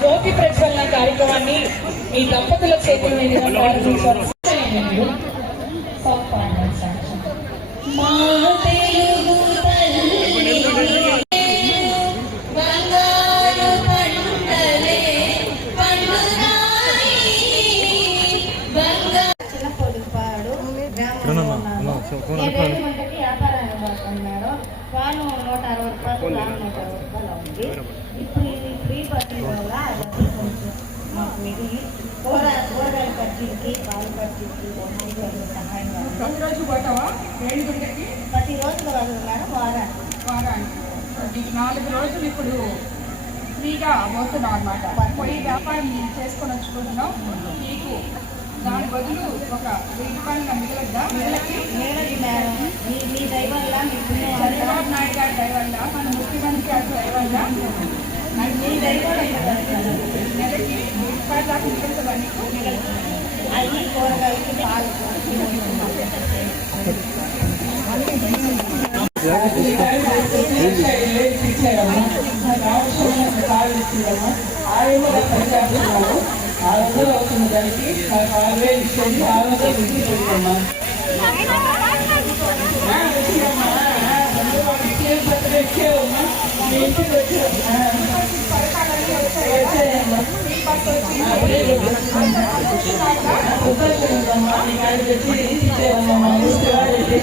జ్యోతి ప్రజ్వలన కార్యక్రమాన్ని ఈ దంపతుల చేతుల మీదుగా ప్రారంభించారు. వ్యాపారాన్ని పడుతున్నారు వాళ్ళు 160 రూపాయలు 160 రూపాయలు ఉంది. ఇప్పుడు ఈ ఫ్రీ బస్సుల వల్ల మాకు మిగిలి కూరగాయల ఖర్చులకి పాలు ఖర్చులకి సహాయంగా ప్రతిరోజు వదులున్నారు వారానికి 4 రోజులు ఇప్పుడు ఫ్రీగా పోతున్నాం అన్నమాట. పోయి వ్యాపారం చేసుకొని వచ్చుకుంటున్నాం. మీకు దాని బదులు ఒక 1000 రూపాయలు మిగలద్దా? మీ దయ వల్ల చంద్రబాబు నాయుడు గారి దయ వల్ల మన ముఖ్యమంత్రి గారి దయ వల్ల మీ దయ వల్ల నెలకి 1000 రూపాయలు దాకా మిగులుతుందా మీకు? అవి కూరగాయలకి పాలు అవుతుంది దానికి నాకు 6000 ఇచ్చేది 6000 ఇచ్చేదమ్మా. ఇచ్చేవమ్మా మీ ఇంటికి వచ్చేయమ్మా. నీకు 5 తెచ్చి ఇచ్చేవమ్మా. మా ఊరికి